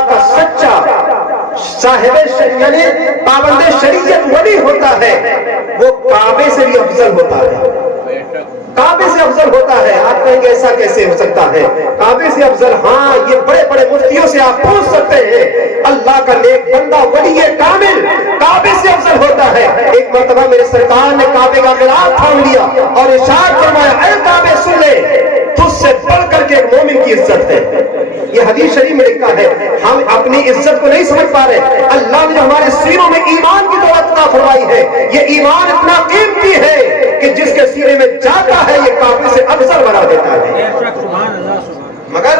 اللہ کا سچا صاحب شریعت پابند شریعت ولی ہوتا ہے وہ کعبے سے بھی افضل ہوتا ہے، کعبے سے افضل ہوتا ہے۔ آپ کہیں گے ایسا کیسے ہو سکتا ہے؟ کعبے سے افضل، ہاں یہ بڑے بڑے مفتیوں سے آپ پوچھ سکتے ہیں، اللہ کا نیک بندہ ولی کامل کعبے سے افضل ہوتا ہے۔ ایک مرتبہ میرے سرکار نے کعبے کا خلاف تھام لیا اور ارشاد فرمایا، اے کعبے سن لے، تجھ سے بڑھ کر کے ایک مومن کی عزت ہے۔ یہ حدیث شریف میں لکھا ہے۔ ہم اپنی عزت کو نہیں سمجھ پا رہے، اللہ نے جو ہمارے سینوں میں ایمان کی دولت عطا فرمائی ہے، یہ ایمان اتنا قیمتی ہے کہ جس کے سینے میں جاتا ہے یہ کعبے سے افضل بنا دیتا ہے۔ مگر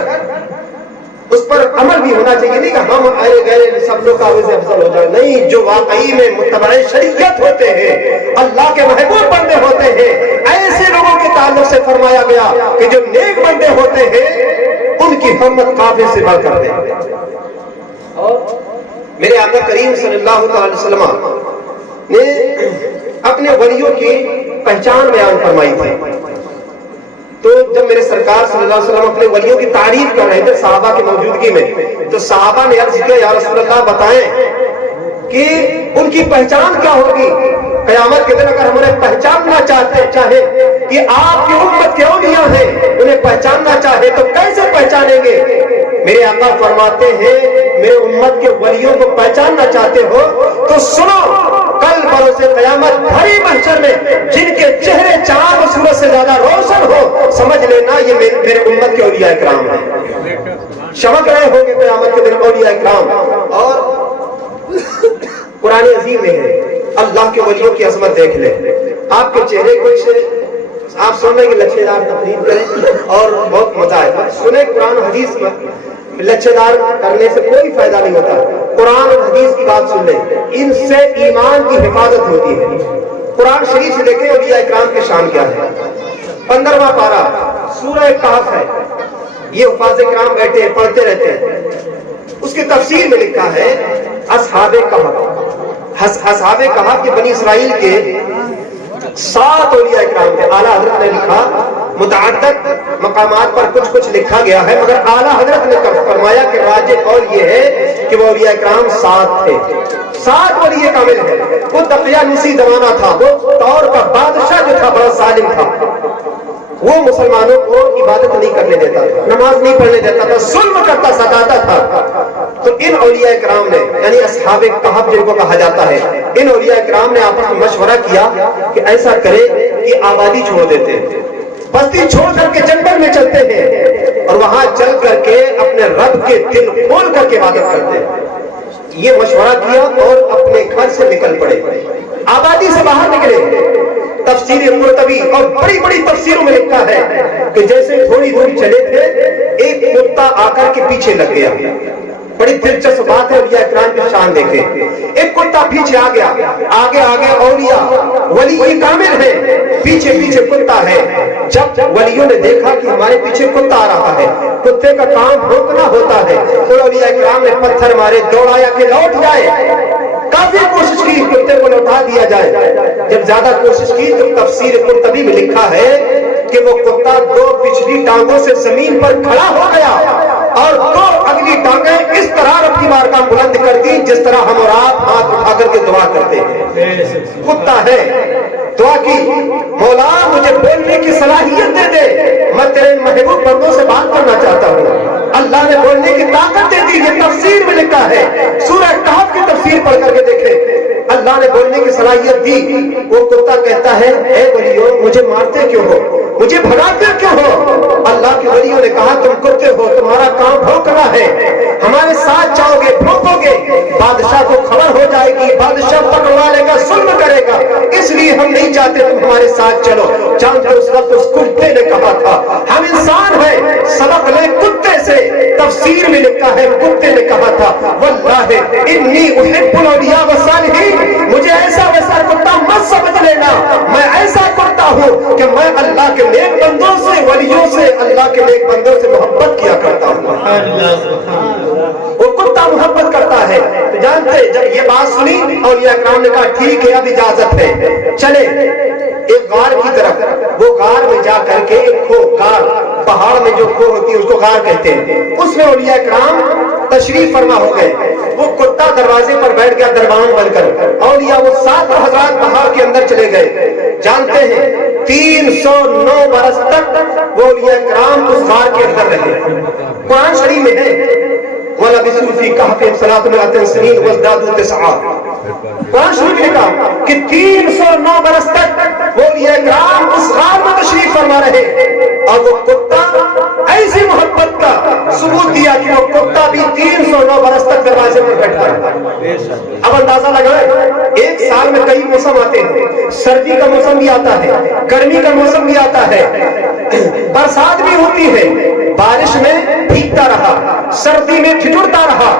اس پر عمل بھی ہونا چاہیے، نہیں کہ ہم ارے گئے سب لوگ کعبے سے افضل ہو جائے، نہیں، جو واقعی میں متبع شریعت ہوتے ہیں، اللہ کے محبوب بندے ہوتے ہیں، ایسے لوگوں کے تعلق سے فرمایا گیا کہ جو نیک بندے ہوتے ہیں ان کی حرمت کعبے سے بڑھ کر دیں۔ اور میرے آقا کریم صلی اللہ تعالی وسلم نے اپنے ولیوں کی پہچان بیان فرمائی تھی، تو جب میرے سرکار صلی اللہ علیہ وسلم اپنے ولیوں کی تعریف کر رہے تھے صحابہ کی موجودگی میں، تو صحابہ نے عرض کیا، یا رسول اللہ بتائیں کہ ان کی پہچان کیا ہوگی؟ قیامت کے دن اگر ہم انہیں پہچاننا چاہے کہ آپ کی امت کے اولیاء ہیں، انہیں پہچاننا چاہے تو کیسے پہچانیں گے؟ میرے آقا فرماتے ہیں، میرے امت کے ولیوں کو پہچاننا چاہتے ہو تو سنو، کل بروز قیامت بھری محشر میں جن کے چہرے چاند و سورج سے زیادہ روشن ہو، سمجھ لینا یہ میرے امت کے اولیاء اکرام ہیں۔ چمک رہے ہوں گے قیامت کے دن اولیاء اکرام۔ اور قرآن عظیم میں ہے، اللہ کے ولیوں کی عظمت دیکھ لیں۔ آپ کے چہرے کچھ آپ سن رہے کہ لچھے دار تقریر کریں اور بہت مزہ آئے، سنیں قرآن و حدیث میں، لچھے دار کرنے سے کوئی فائدہ نہیں ہوتا، قرآن اور حدیث کی بات سن لیں، ان سے ایمان کی حفاظت ہوتی ہے۔ قرآن شریف سے دیکھیں اولیاء اکرام کے شان کیا ہے۔ 15واں پارہ سورہ کہف ہے، یہ حفاظ کرام بیٹھے ہیں پڑھتے رہتے ہیں، اس کی تفسیر میں لکھا ہے اصحاب کہف، اصحاب کہف کے بنی اسرائیل کے 7 اولیاء اکرام تھے۔ اعلیٰ حضرت نے لکھا، متعدد مقامات پر کچھ کچھ لکھا گیا ہے، مگر اعلیٰ حضرت نے فرمایا کہ راجح قول یہ ہے کہ وہ اولیاء اکرام 7 تھے، 7 ولی کامل ہیں۔ وہ دقیانوسی زمانہ تھا، وہ دور کا بادشاہ جو تھا بڑا ظالم تھا، وہ مسلمانوں کو عبادت نہیں کرنے دیتا تھا، نماز نہیں پڑھنے دیتا تھا، ظلم کرتا ستاتا تھا۔ تو ان اولیاء کرام نے، یعنی اصحاب کہف جن کو کہا جاتا ہے، ان اولیاء کرام نے آپس میں مشورہ کیا کہ ایسا کرے کہ آبادی چھوڑ دیتے ہیں، بستی چھوڑ کر کے جنگل میں چلتے ہیں اور وہاں چل کر کے اپنے رب کے دل کھول کر کے عبادت کرتے ہیں۔ یہ مشورہ کیا اور اپنے گھر سے نکل پڑے، آبادی سے باہر نکلے۔ تفسیر قرطبی اور بڑی بڑی تفسیروں میں لکھا ہے کہ جیسے تھوڑی دور چلے تھے، ایک کتا آ کر کے پیچھے لگ گیا۔ بڑی دلچسپ بات ہے، اولیاء اکرام کی شان دیکھیں۔ ایک کتا پیچھے آ گیا، آگے آگے اولیاء ولی کامل ہے، پیچھے پیچھے کتا ہے۔ جب ولیوں نے دیکھا کہ ہمارے پیچھے کتا آ رہا ہے، کتے کا کام بھونکنا ہوتا ہے، تو اولیاء اکرام نے پتھر مارے، دوڑایا کہ لوٹ جائے۔ کافی کوشش کی کتے کو لوٹا دیا جائے۔ جب زیادہ کوشش کی تو تفسیر قرطبی میں لکھا ہے کہ وہ کتا 2 پچھلی ٹانگوں سے زمین پر کھڑا ہو گیا اور 2 اگلی ٹانگیں اس طرح اپنی بارگاہ بلند کر دی جس طرح ہم اور آپ ہاتھ اٹھا کر کے دعا کرتے ہیں۔ کتا ہے، دعا کی، مولا مجھے بولنے کی صلاحیت دے دے، میں تیرے محبوب بندوں سے بات کرنا چاہتا ہوں۔ اللہ نے بولنے کی طاقت دے دی، یہ تفسیر میں لکھا ہے۔ سورہ کہف کی تفسیر پڑھ کر کے دیکھیں، اللہ نے بولنے کی صلاحیت دی۔ وہ کتا کہتا ہے، اے ولیوں مجھے مارتے کیوں ہو، مجھے بھگاتے کیوں ہو؟ اللہ کے ولیوں نے کہا تم کتے ہو، تمہارا کام بھونکنا ہے، ہمارے ساتھ جاؤ گے بھونکو گے، بادشاہ کو خبر ہو جائے گی، بادشاہ پکڑوا لے گا، ظلم کرے گا، اس لیے ہم نہیں چاہتے تم ہمارے ساتھ چلو۔ جانتے اس وقت اس کتے نے کہا تھا ہم انسان ہیں، سبق لیں کتے سے۔ تفسیر میں لکھا ہے کتے نے کہا تھا واللہ انی احب الاولیاء والصالحین، مجھے ایسا ویسا کتا مت سمجھ لینا، میں ایسا کرتا ہوں کہ میں اللہ کے نیک بندوں سے، ولیوں سے، اللہ کے نیک بندوں سے محبت کیا کرتا ہوں۔ وہ کتا محبت کرتا ہے۔ تو جانتے جب یہ بات سنی اولیاء کرام نے کہا ٹھیک ہے اب اجازت ہے، چلے ایک غار کی طرف۔ وہ غار میں جا کر کے ایک غار پہاڑ میں جو کھو ہوتی ہے اس کو غار کہتے ہیں، اس میں اولیاء کرام تشریف فرما ہو گئے. وہ کتا دروازے پر بیٹھ گیا دربان بن کر. اولیاء وہ 7 حضرات پہاڑ کے اندر چلے گئے. جانتے ہیں 309 برس تک وہ اولیاء کرام اس غار کے اندر رہے. قرآن شریف میں ہے وَلَبِثُوا فِي كَهْفِهِمْ ثَلَاثَمِائَةَ سِنِينَ وَازْدَادُوا تِسْعًا. قرآن شریف نے کہا کہ 309 برس تک وہ اولیاء کرام اس غار میں تشریف فرما رہے. اور وہ کتا ایسی محبت کا ثبوت دیا کہ وہ کتا بھی 309 برس تک دروازے پر بیٹھا رہا. اب اندازہ لگائیں، ایک سال میں کئی موسم آتے ہیں. سردی کا موسم بھی آتا ہے، گرمی کا موسم بھی آتا ہے، برسات بھی ہوتی ہے. بارش میں بھیگتا رہا، سردی میں ٹھٹرتا رہا،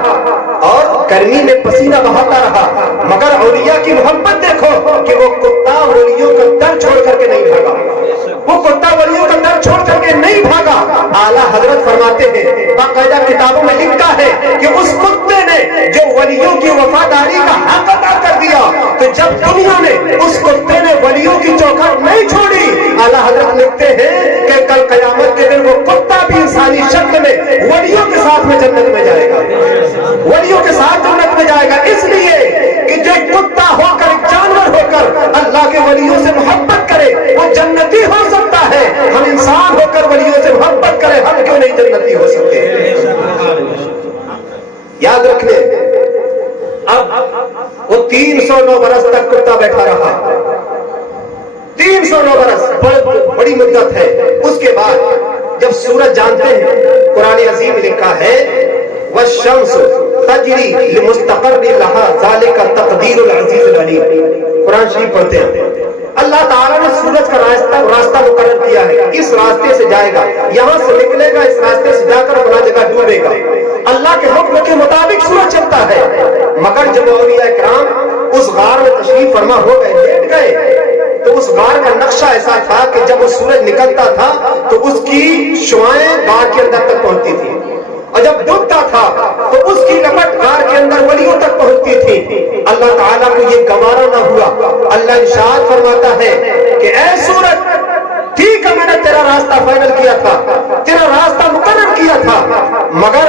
اور گرمی میں پسینہ بہاتا رہا. مگر اولیاء کی محبت دیکھو کہ وہ کتا ولیوں کا در چھوڑ کر کے نہیں بھاگا. وہ کتا ولیوں کا در چھوڑ کر کے نہیں بھاگا. اعلیٰ حضرت فرماتے ہیں، باقاعدہ کتابوں میں لکھا ہے کہ اس کتے نے جو ولیوں کی وفاداری کا حق ادا کر دیا، تو جب دنیا میں اس کتے نے ولیوں کی چوکھٹ نہیں چھوڑی، اعلیٰ حضرت لکھتے ہیں کہ کل قیامت کے دن وہ کتا بھی انسانی شکل میں ولیوں کے ساتھ میں جنت میں جائے گا. ولیوں کے ساتھ جنت میں جائے گا. اس لیے کہ جو کتا ہو کر، جانور ہو کر اللہ کے ولیوں سے محبت کرے وہ جنتی ہو سکتا ہے. ہم انسان ہو کر ولیوں سے محبت کریں، ہم کیوں نہیں جنتی ہو سکتے؟ یاد رکھ لیں، اب وہ 309 برس تک کتا بیٹھا رہا. 309 برس بڑی مدت ہے. اس کے بعد جب سورج، جانتے ہیں قرآن عظیم میں لکھا ہے وَالشَّمْسُ تَجْرِي لِمُسْتَقَرٍّ لَهَا ذَلِكَ تَقْدِيرُ الْعَزِيزِ الْعَلِيمِ. قرآن شریف پڑھتے ہیں، اللہ تعالیٰ نے سورج کا راستہ مقرر کیا ہے. اس راستے سے جائے گا، یہاں سے نکلے گا، اس راستے سے جا کر بنا جگہ ڈوبے گا. اللہ کے حکم کے مطابق سورج چلتا ہے. مگر جب اولیاء کرام اس غار میں تشریف فرما ہو گئے، لیٹ گئے، تو اس غار کا نقشہ ایسا تھا کہ جب وہ سورج نکلتا تھا تو اس کی شعائیں غار کے اندر تک پہنچتی تھی، اور جب ڈوبتا تھا تو اس کی لپٹ غار کے اندر ولیوں تک پہنچتی تھی. اللہ تعالیٰ کو یہ گوارا نہ ہوا. اللہ ارشاد فرماتا ہے کہ اے سورج، ٹھیک ہے میں نے تیرا راستہ فائنل کیا تھا، تیرا راستہ مقرر کیا تھا، مگر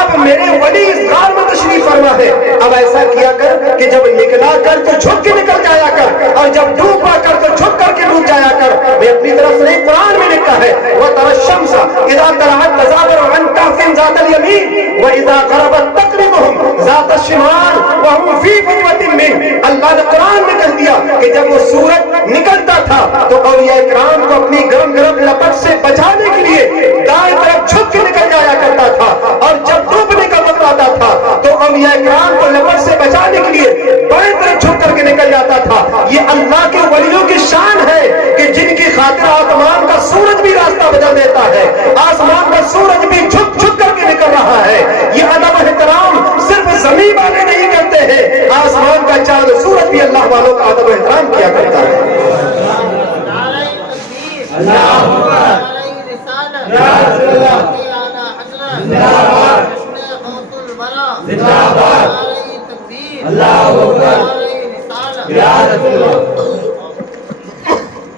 اب میرے ولی اس غار میں تشریف فرما ہے. اب ایسا کیا کر کہ جب نکلا کر تو چھپ کے نکل جایا کر، اور جب ڈوبا کر تو چھپ کر کے ڈوب جایا کر. میں اپنی طرف سے نہیں، قرآن میں لکھا ہے وَتَرَى الشَّمْسَ إِذَا طَلَعَتْ تَزَاوَرُ عَنْ كَهْفِهِمْ ذَاتَ الْيَمِينِ وَإِذَا غَرَبَتْ تَقْرِضُهُمْ ذَاتَ الشِّمَالِ وَهُمْ فِي فَجْوَةٍ مِّنْهُ. اللہ نے قرآن میں کہہ دیا کہ جب وہ سورج نکلتا تھا تو اولیاء کرام کو اپنی گرم گرم لپٹ سے بچانے کے لیے دائیں طرف چھپ کے نکل جایا کرتا تھا، اور جب ڈوبنے کا وقت آتا تھا تو اولیاء کرام کو لپٹ سے بچانے کے لیے بائیں طرف چھپ کر کے نکل جاتا تھا. یہ اللہ کے ولیوں کی شان ہے کہ جن کی خاطر آسمان کا سورج بھی راستہ بدل دیتا ہے، آسمان کا سورج بھی چھپ چھپ کر کے نکل رہا ہے. یہ ادب احترام صرف زمین والے نہیں کرتے ہیں، آسمان کا چاند سورج بھی اللہ والوں کا ادب احترام کیا کرتا ہے.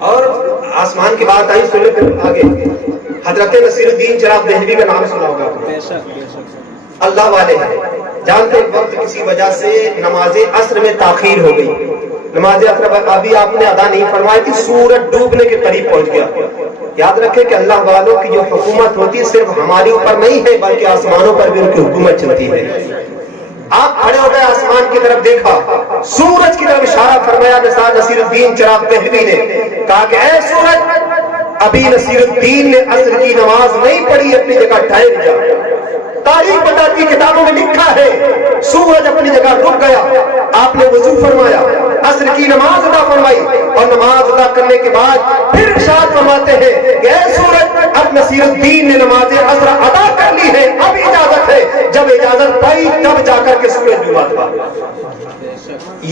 اور آسمان کی بات آئی، سنیں پھر آگے. حضرت نصیر الدین چراغ دہلوی کا نام سنا ہوگا. اللہ والے ہیں. جانتے ہیں وقت کسی وجہ سے نماز عصر میں تاخیر ہو گئی. نماز عصر ابھی آپ نے ادا نہیں فرمائی تھی، سورج ڈوبنے کے قریب پہنچ گیا. یاد رکھیں کہ اللہ والوں کی جو حکومت ہوتی ہے صرف ہمارے اوپر نہیں ہے، بلکہ آسمانوں پر بھی ان کی حکومت چلتی ہے. آپ کھڑے ہو گئے، آسمان کی طرف دیکھا، سورج کی طرف اشارہ فرمایا نصیر الدین چراغ دہلوی نے. کہا کہ اے سورج، ابھی نصیر الدین نے عصر کی نماز نہیں پڑھی، اپنی جگہ ٹھہر جا. تاریخ بتاتی کتابوں میں لکھا ہے سورج اپنی جگہ رک گیا. آپ نے وضو فرمایا، عصر کی نماز ادا فرمائی، اور نماز ادا کرنے کے بعد پھر ارشاد فرماتے ہیں کہ اے سورج، اب نصیر الدین نے نماز عصر ادا کر لی ہے، اب اجازت ہے. جب اجازت پائی تب جا کر کے سورج ڈوبا تھا.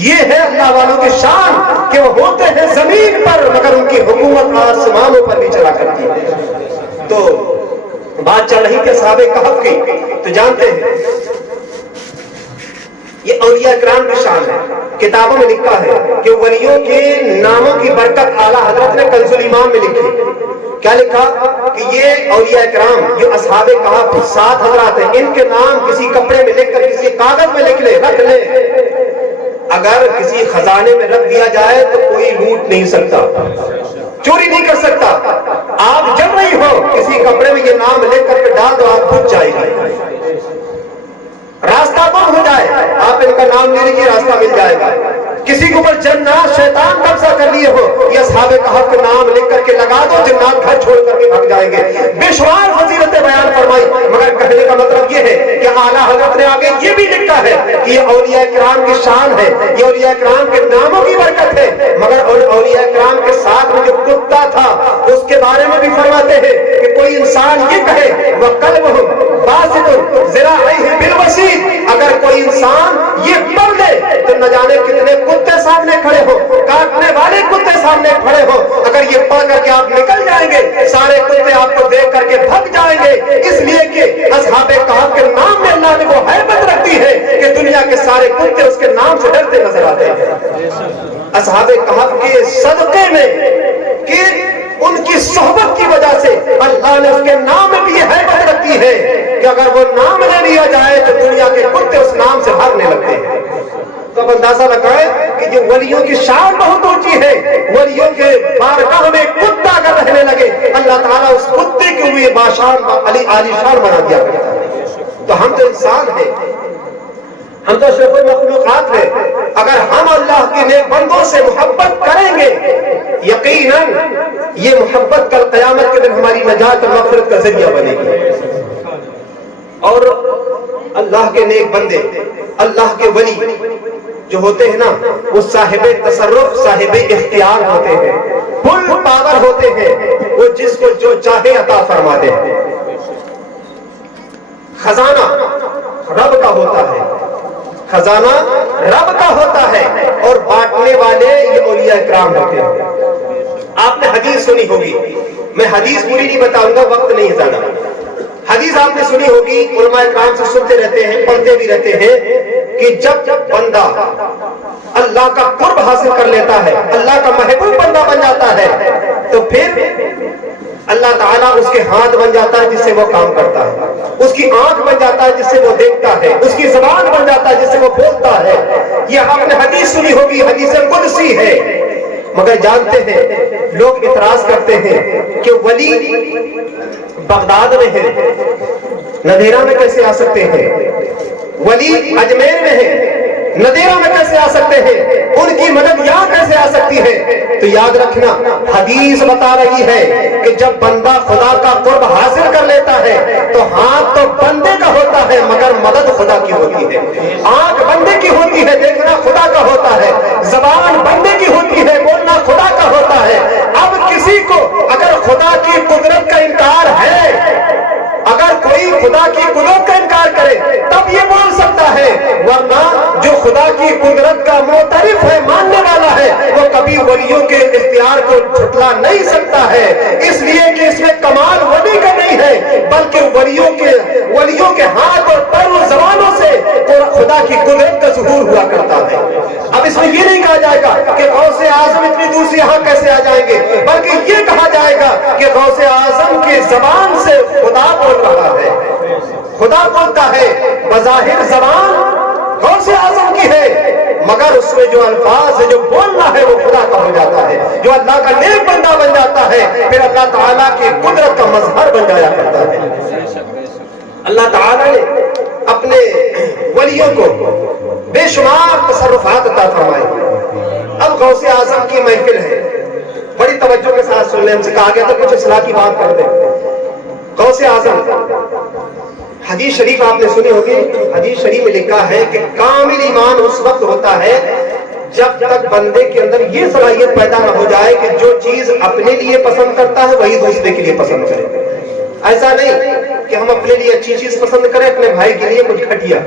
یہ ہے اللہ والوں کی شان کہ وہ ہوتے ہیں زمین پر مگر ان کی حکومت آسمانوں پر بھی چلا کرتی ہے. تو بات چل رہی تھی اصحاب کہف کی، تو جانتے ہیں یہ اولیاء کرام کی شان ہے. کتابوں میں لکھا ہے کہ ولیوں کے ناموں کی برکت اعلیٰ حضرت نے کنز الایمان میں لکھی. کیا لکھا کہ یہ اولیاء کرام، یہ اصحاب کہف 7 حضرات ہیں، ان کے نام کسی کپڑے میں لکھ کر کسی کاغذ میں لکھ لے، رکھ لے، اگر کسی خزانے میں رکھ دیا جائے تو کوئی لوٹ نہیں سکتا، چوری نہیں کر سکتا۔ آپ جب نہیں ہو کسی کپڑے میں یہ نام لکھ کر کے ڈال دو، آپ بھول جائے گا، راستہ بند ہو جائے، آپ ان کا نام لے لیجیے، راستہ مل جائے گا۔ کسی کے اوپر جنات شیطان قبضہ کر لیے ہو، یہ اصحاب کہف کے نام لکھ کر کے لگا دو، جنات گھر چھوڑ کر کے بھگ جائیں گے۔ بے شمار فضیلتیں بیان فرمائی، مگر کہنے کا مطلب یہ ہے کہ اعلیٰ حضرت نے آگے یہ بھی لکھا ہے کہ یہ اولیاء کرام کی شان ہے، یہ اولیاء کرام کے ناموں کی برکت ہے، مگر اولیاء کرام کے ساتھ میں جو کتا تھا اس کے بارے میں بھی فرماتے ہیں کہ کوئی انسان یہ کہے وَقَلْبُهُمْ بَاسِطٌ ذِرَاعَيْهِ بِالْوَسِيدِ، اگر کوئی انسان یہ پڑھ لے تو نہ جانے کتنے کتے سامنے کھڑے ہو، کاٹنے والے کتے سامنے کھڑے ہو، اگر یہ پڑھ کر کے آپ نکل جائیں گے سارے کتے آپ کو دیکھ کر کے بھگ جائیں گے، اس لیے کہ اصحاب کہف کے نام میں اللہ نے وہ ہیبت رکھتی ہے کہ دنیا کے سارے کتے اس کے نام سے ڈرتے نظر آتے ہیں۔ اصحاب کہف کے صدقے میں کہ ان کی صحبت کی وجہ سے اللہ نے اس کے نام میں بھی یہ ہیبت رکھی ہے کہ اگر وہ نام لے لیا جائے تو دنیا کے کتے اس نام سے بھاگنے لگتے ہیں۔ تو اب اندازہ لگائے کہ جو ولیوں کی شان بہت اونچی ہے، ولیوں کے بارگاہ میں کتا اگر رہنے لگے اللہ تعالیٰ اس کتے کو بھی باشان عالی شان بنا دیا کرتا ہے۔ تو ہم تو انسان ہیں، ہم تو اشرف المخلوقات ہیں، اگر ہم اللہ کے نیک بندوں سے محبت کریں گے یقیناً یہ محبت کل قیامت کے دن ہماری نجات اور مغفرت کا ذریعہ بنے گی۔ اور اللہ کے نیک بندے، اللہ کے ولی جو ہوتے ہیں نا، وہ صاحب تصرف، صاحب اختیار ہوتے ہیں، فل پاور ہوتے ہیں، وہ جس کو جو چاہے عطا فرما دے۔ خزانہ رب کا ہوتا ہے، خزانہ رب کا ہوتا ہے، اور بانٹنے والے یہ اولیاء کرام ہوتے ہیں۔ آپ نے حدیث سنی ہوگی، میں حدیث پوری نہیں بتاؤں گا، وقت نہیں زیادہ۔ حدیث آپ نے سنی ہوگی، علماء کرام سے سنتے رہتے ہیں، پڑھتے بھی رہتے ہیں کہ جب بندہ اللہ کا قرب حاصل کر لیتا ہے، اللہ کا محبوب بندہ بن جاتا ہے، تو پھر اللہ تعالیٰ اس کے ہاتھ بن جاتا ہے جس سے وہ کام کرتا ہے، اس کی آنکھ بن جاتا ہے جس سے وہ دیکھتا ہے، اس کی زبان بن جاتا ہے جس سے وہ بولتا ہے۔ یہ آپ نے حدیث سنی ہوگی، حدیث قدسی ہے۔ مگر جانتے ہیں لوگ اعتراض کرتے ہیں کہ ولی بغداد میں ہے، ندیرہ میں کیسے آ سکتے ہیں؟ ولی اجمیر میں ہے، ندیرہ میں کیسے آ سکتے ہیں؟ ان کی مدد یہاں کیسے آ سکتی ہے؟ تو یاد رکھنا حدیث بتا رہی ہے کہ جب بندہ خدا کا قرب حاصل کر لیتا ہے تو ہاتھ تو بندے کا ہوتا ہے مگر مدد خدا کی ہوتی ہے، آنکھ بندے کی ہوتی ہے، دیکھنا خدا کا ہوتا ہے، زبان بندے کی ہوتی ہے، بولنا خدا کا ہوتا ہے۔ اب کسی کو اگر خدا کی قدرت کا انکار ہے، اگر کوئی خدا کی قدرت کا انکار کرے تب یہ بول سکتا ہے، ورنہ جو خدا کی قدرت کا معترف ہے، ماننے والا ہے، وہ کبھی ولیوں کے اختیار کو جھٹلا نہیں سکتا ہے، اس لیے کہ اس میں کمال ولی کا نہیں ہے بلکہ ولیوں کے ہاتھ اور پیر اور زبانوں سے خدا کی قدرت کا ظہور ہوا کرتا ہے۔ اب اس میں یہ نہیں کہا جائے گا کہ غوث اعظم اتنی دور سے یہاں کیسے آ جائیں گے، بلکہ یہ کہا جائے گا کہ غوث اعظم کی زبان سے خدا بول رہا ہے، خدا بولتا ہے، بظاہر زبان غوث اعظم کی ہے مگر اس میں جو الفاظ ہے، جو بولنا ہے، وہ خدا کا ہو جاتا ہے۔ جو اللہ کا نیک بندہ بن جاتا ہے پھر اللہ تعالیٰ کی قدرت کا مظہر بن جایا کرتا ہے۔ اللہ تعالیٰ نے اپنے ولیوں کو بے شمار تصرفات عطا فرمائے۔ اب غوث اعظم کی محفل ہے، بڑی توجہ کے ساتھ سن لیں، ہم سے کہا گیا تو کچھ اصلاح کی بات کر دیں۔ غوث اعظم، حدیث شریف آپ نے سنی ہوگی، حدیث شریف میں لکھا ہے کہ کامل ایمان اس وقت ہوتا ہے جب تک بندے کے اندر یہ صلاحیت پیدا نہ ہو جائے کہ جو چیز اپنے لیے پسند کرتا ہے وہی دوسرے کے لیے پسند کرے۔ ایسا نہیں کہ ہم اپنے لیے اچھی چیز پسند کریں، اپنے بھائی کے لیے کچھ گھٹیا۔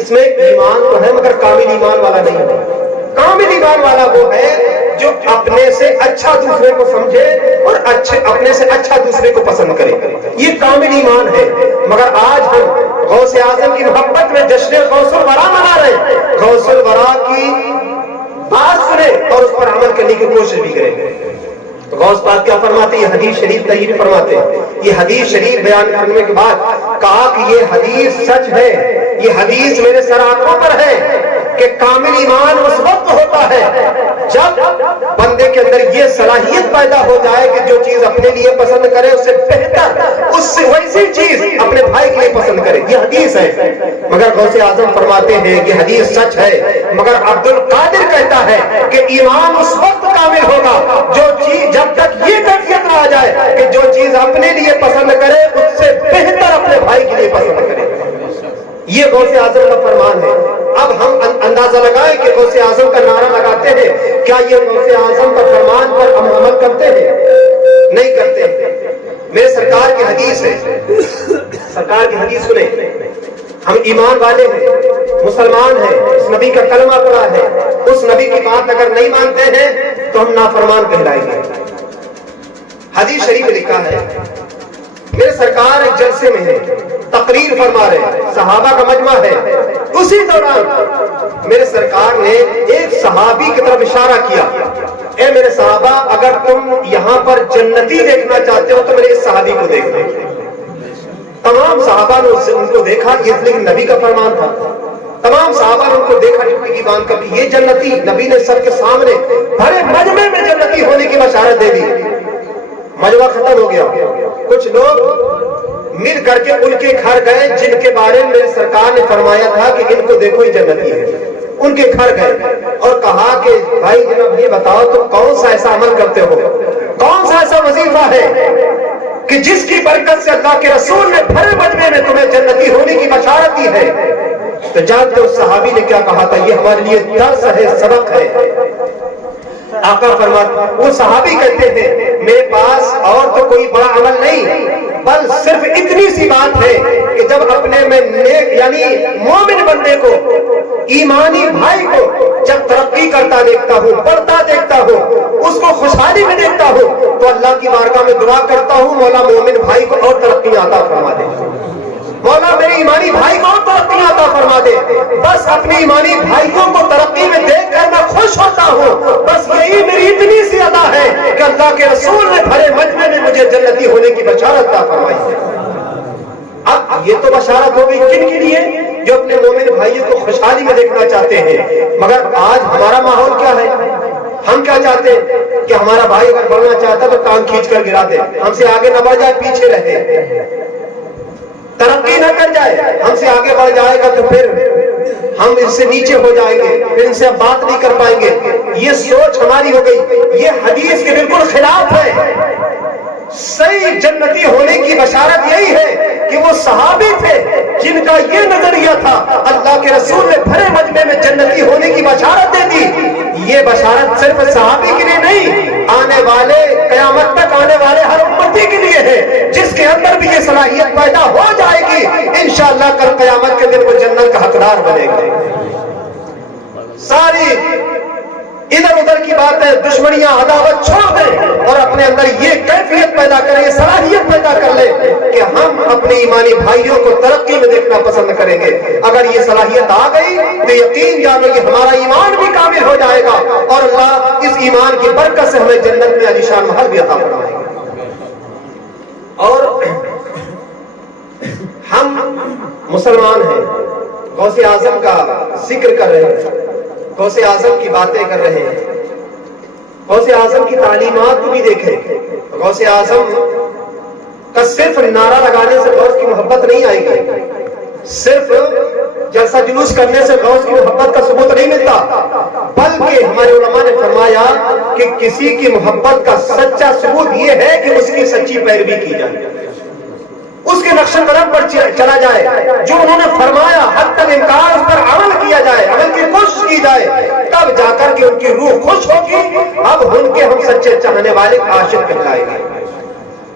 اس میں ایمان تو ہے مگر کامل ایمان والا نہیں ہے۔ کامل ایمان والا وہ ہے جو اپنے سے اچھا دوسرے کو سمجھے اور اپنے سے اچھا دوسرے کو پسند کرے، یہ کامل ایمان ہے۔ مگر آج ہم غوث اعظم کی محبت میں جشن غوث الورا منا رہے ہیں، غوث الورا کی بات سنیں اور اس پر عمل کرنے کی کوشش بھی کریں۔ تو غوث پاک کیا فرماتے ہیں؟ یہ حدیث شریف تحریر فرماتے ہیں. یہ حدیث شریف بیان کرنے کے بعد کہا کہ یہ حدیث سچ ہے، یہ حدیث میرے سر آنکھوں پر ہے کہ کامل ایمان اس وقت ہوتا ہے جب بندے کے اندر یہ صلاحیت پیدا ہو جائے کہ جو چیز اپنے لیے پسند کرے اس سے بہتر، اس سے ویسی چیز اپنے بھائی کے لیے پسند کرے. یہ حدیث ہے. مگر غوث اعظم فرماتے ہیں یہ حدیث سچ ہے، مگر عبد القادر کہتا ہے کہ ایمان اس وقت کامل ہوگا جو چیز جب تک یہ کیفیت نہ آ جائے کہ جو چیز اپنے لیے پسند کرے اس سے بہتر اپنے بھائی کے لیے پسند کرے. یہ غوث اعظم کا فرمان ہے. اب ہم اندازہ لگائیں کہ غوث اعظم کا نعرہ لگاتے ہیں، کیا یہ غوث اعظم کا فرمان پر ہم عمل کرتے ہیں؟ نہیں کرتے. میرے سرکار کی حدیث ہے، سرکار کی حدیث سنیں. ہم ایمان والے ہیں، مسلمان ہیں، اس نبی کا کلمہ پڑا ہے، اس نبی کی بات اگر نہیں مانتے ہیں تو ہم نافرمان کہلائیں گے. حدیث شریف لکھا ہے، میرے سرکار ایک جلسے میں ہے، تقریر فرما رہے ہیں، صحابہ کا مجمع ہے. اسی دوران میرے سرکار نے ایک صحابی کی طرف اشارہ کیا، اے میرے صحابہ اگر تم یہاں پر جنتی دیکھنا چاہتے ہو تو میرے اس صحابی کو دیکھو. تمام صحابہ نے ان کو دیکھا، یہ لیکن نبی کا فرمان تھا. تمام صحابہ نے ان کو دیکھا ٹکٹی باندھ کر، یہ جنتی. نبی نے سب کے سامنے بھرے مجمع میں جنتی ہونے کی بشارت دے دی. مجمع ختم ہو گیا. کچھ لوگ مل کر کے ان کے گھر گئے جن کے بارے میں میرے سرکار نے فرمایا تھا کہ ان کو دیکھو یہ جنتی ہے. ان کے گھر گئے اور کہا کہ بھائی جناب یہ بتاؤ تم کون سا ایسا عمل کرتے ہو، کون سا ایسا وظیفہ ہے کہ جس کی برکت سے اللہ کے رسول نے بھرے مجمع میں تمہیں جنتی ہونے کی بشارت دی ہے. تو جانتے اس صحابی نے کیا کہا تھا؟ یہ ہمارے لیے درس ہے، سبق ہے. آقا فرماتے وہ صحابی کہتے ہیں میرے پاس اور تو کوئی بڑا عمل نہیں، بل صرف اتنی سی بات ہے کہ جب اپنے میں نیک یعنی مومن بندے کو، ایمانی بھائی کو جب ترقی کرتا دیکھتا ہوں، بڑھتا دیکھتا ہوں، اس کو خوشحالی میں دیکھتا ہوں تو اللہ کی بارگاہ میں دعا کرتا ہوں مولا مومن بھائی کو اور ترقی عطا فرما دے، مولا میرے ایمانی بھائی کو اور ترقی عطا فرما دے. بس اپنے ایمانی بھائیوں کو ترقی میں دیکھ کر میں خوش ہوتا ہوں. بس یہی میری اتنی سی ادا ہے کہ اللہ کے رسول نے بھرے مجمع میں مجھے جنتی ہونے کی بشارت عطا فرمائی ہے. اب یہ تو بشارت ہو گئی کن کے لیے؟ جو اپنے مومن بھائیوں کو خوشحالی میں دیکھنا چاہتے ہیں. مگر آج ہمارا ماحول کیا ہے؟ ہم کیا چاہتے ہیں کہ ہمارا بھائی اگر بڑھنا چاہتا تو ٹانگ کھینچ کر گرا دے، ہم سے آگے نہ بڑھ جائے، پیچھے رہے، ترقی نہ کر جائے. ہم سے آگے بڑھ جائے گا تو پھر ہم ان سے نیچے ہو جائیں گے، پھر ان سے بات نہیں کر پائیں گے. یہ سوچ ہماری ہو گئی. یہ حدیث کے بالکل خلاف ہے. صحیح جنتی ہونے کی بشارت یہی ہے کہ وہ صحابی تھے جن کا یہ نظریہ تھا، اللہ کے رسول نے بھرے مجمع میں جنتی ہونے کی بشارت دے دی. یہ بشارت صرف صحابی کے لیے نہیں، آنے والے قیامت تک آنے والے ہر امتی کے لیے ہے. جس کے اندر بھی یہ صلاحیت پیدا ہو جائے گی انشاءاللہ کل قیامت کے دن وہ جنت کا حقدار بنے گا. ساری ادھر ادھر کی باتیں، دشمنیاں، عداوت چھوڑ دیں اور اپنے اندر یہ کیفیت پیدا کریں، یہ صلاحیت پیدا کر لیں کہ ہم اپنے ایمانی بھائیوں کو ترقی میں دیکھنا پسند کریں گے. اگر یہ صلاحیت آ گئی تو یقین جانو کہ ہمارا ایمان بھی کامل ہو جائے گا اور اللہ اس ایمان کی برکت سے ہمیں جنت میں عالیشان محل بھی عطا فرمائے گا. اور ہم مسلمان ہیں، غوث اعظم کا ذکر کر رہے ہیں، غوث اعظم کی باتیں کر رہے ہیں. غوث اعظم کی تعلیمات کو بھی دیکھیں. غوث اعظم کا صرف نعرہ لگانے سے غوث کی محبت نہیں آئے گی، صرف جلسہ جلوس کرنے سے غوث کی محبت کا ثبوت نہیں ملتا، بلکہ ہمارے علماء نے فرمایا کہ کسی کی محبت کا سچا ثبوت یہ ہے کہ اس کی سچی پیروی کی جائے، اس کے نقش قدم پر چلا جائے، جو انہوں نے فرمایا حتی الامکان اس پر عمل کیا جائے، عمل کی کوشش کی جائے، تب جا کر کے ان کی روح خوش ہوگی. اب ان کے ہم سچے چاہنے والے عاشق کہلائیں گے.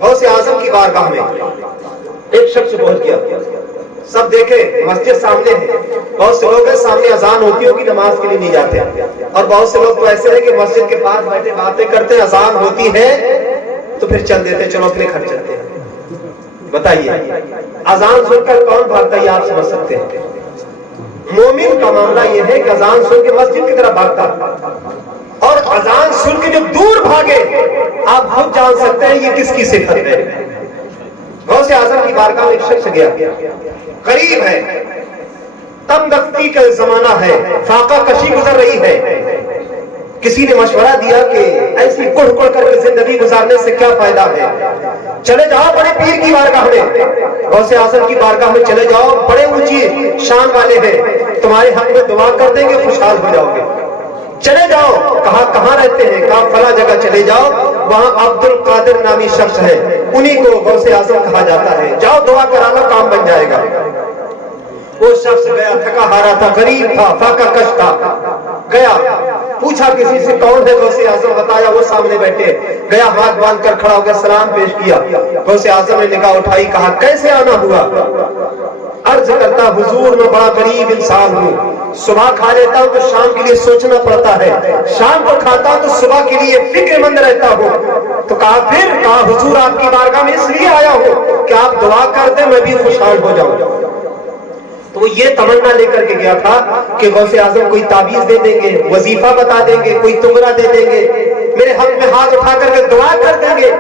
غوث اعظم کی بارگاہ میں ایک شخص پہنچ گیا. سب دیکھیں مسجد سامنے ہے، بہت سے لوگ ہیں سامنے اذان ہوتی ہوگی نماز کے لیے نہیں جاتے، اور بہت سے لوگ تو ایسے ہیں کہ مسجد کے پاس بیٹھے باتیں کرتے، اذان ہوتی ہے تو پھر چل دیتے، چلو اپنے گھر چلتے ہیں. بتائیے اذان سن کر کون بھاگتا ہے؟ آپ سمجھ سکتے ہیں. مومن کا معاملہ یہ ہے کہ اذان سن کے مسجد کی طرف بھاگتا، اور اذان سن کے جو دور بھاگے آپ خود جان سکتے ہیں یہ کس کی صفت ہے۔ غوث اعظم کی بارگاہ میں ایک شخص گیا، قریب ہے، تم دستی کا زمانہ ہے، فاقہ کشی گزر رہی ہے، کسی نے مشورہ دیا کہ ایسی کڑ کڑ کر کے زندگی گزارنے سے کیا فائدہ ہے، چلے جاؤ بڑے پیر کی بارگاہ میں، غوث اعظم کی بارگاہ میں چلے جاؤ، بڑے اونچی شان والے ہیں، تمہارے حق میں دعا کر دیں گے، خوشحال ہو جاؤ گے۔ چلے جاؤ، کہا کہاں رہتے ہیں، کہا فلاں جگہ چلے جاؤ، وہاں عبد القادر نامی شخص ہے، انہی کو غوث اعظم کہا جاتا ہے، جاؤ دعا کرانا، کام بن جائے گا۔ وہ شخص گیا، تھکا ہارا تھا، غریب تھا، فاقہ کش تھا، گیا، پوچھا کسی سے کون ہے غوث اعظم، بتایا وہ سامنے بیٹھے، گیا ہاتھ باندھ کر کھڑا ہو گیا، سلام پیش کیا، غوث اعظم نے نگاہ اٹھائی، کہا کیسے آنا ہوا؟ عرض کرتا حضور میں بڑا غریب انسان ہوں، صبح کھا لیتا ہوں تو شام کے لیے سوچنا پڑتا ہے، شام کو کھاتا ہوں تو صبح کے لیے فکر مند رہتا ہوں۔ تو کہا پھر؟ کہا حضور آپ کی بارگاہ میں اس لیے آیا ہوں کہ آپ دعا کر دیں میں بھی خوشحال ہو جاؤں۔ تو وہ یہ تمنا لے کر کے گیا تھا کہ غوث اعظم کوئی تعویذ دے دیں گے، وظیفہ بتا دیں گے، کوئی تمرہ دے دیں گے، میرے حق میں ہاتھ اٹھا کر کے دعا کر دیں گے،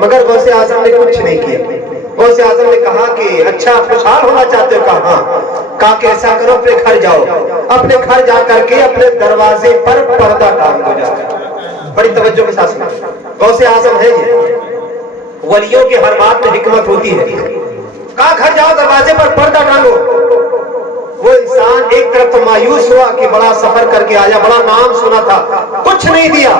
مگر غوث اعظم نے کچھ نہیں کیا۔ غوث اعظم نے کہا کہ اچھا خوشحال ہونا چاہتے ہو؟ کہا ہاں۔ کہا کہ ایسا کرو اپنے گھر جاؤ، اپنے گھر جا کر کے اپنے دروازے پر پردہ ٹانگ دو جا کر۔ بڑی توجہ کے ساتھ سنا، غوث اعظم ہے یہ، ولیوں کے ہر بات میں حکمت ہوتی ہے۔ کہا گھر جاؤ، دروازے پر پردہ ٹانگو۔ وہ انسان ایک طرف تو مایوس ہوا کہ بڑا سفر کر کے آیا، بڑا نام سنا تھا، کچھ نہیں دیا،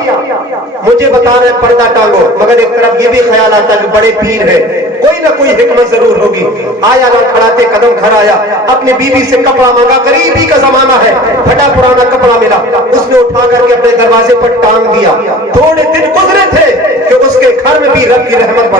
مجھے بتا رہے پردہ ٹانگو، مگر ایک طرف یہ بھی خیال آتا کہ بڑے پیر ہے، کوئی نہ کوئی حکمت ضرور ہوگی۔ آیا لڑکھڑاتے قدم گھر آیا، اپنی بیوی سے کپڑا مانگا، غریبی کا زمانہ ہے، پھٹا پرانا کپڑا ملا، اس نے اٹھا کر کے اپنے دروازے پر ٹانگ دیا۔ تھوڑے دن گزرے تھے کہ اس کے گھر میں بھی رب کی رحمت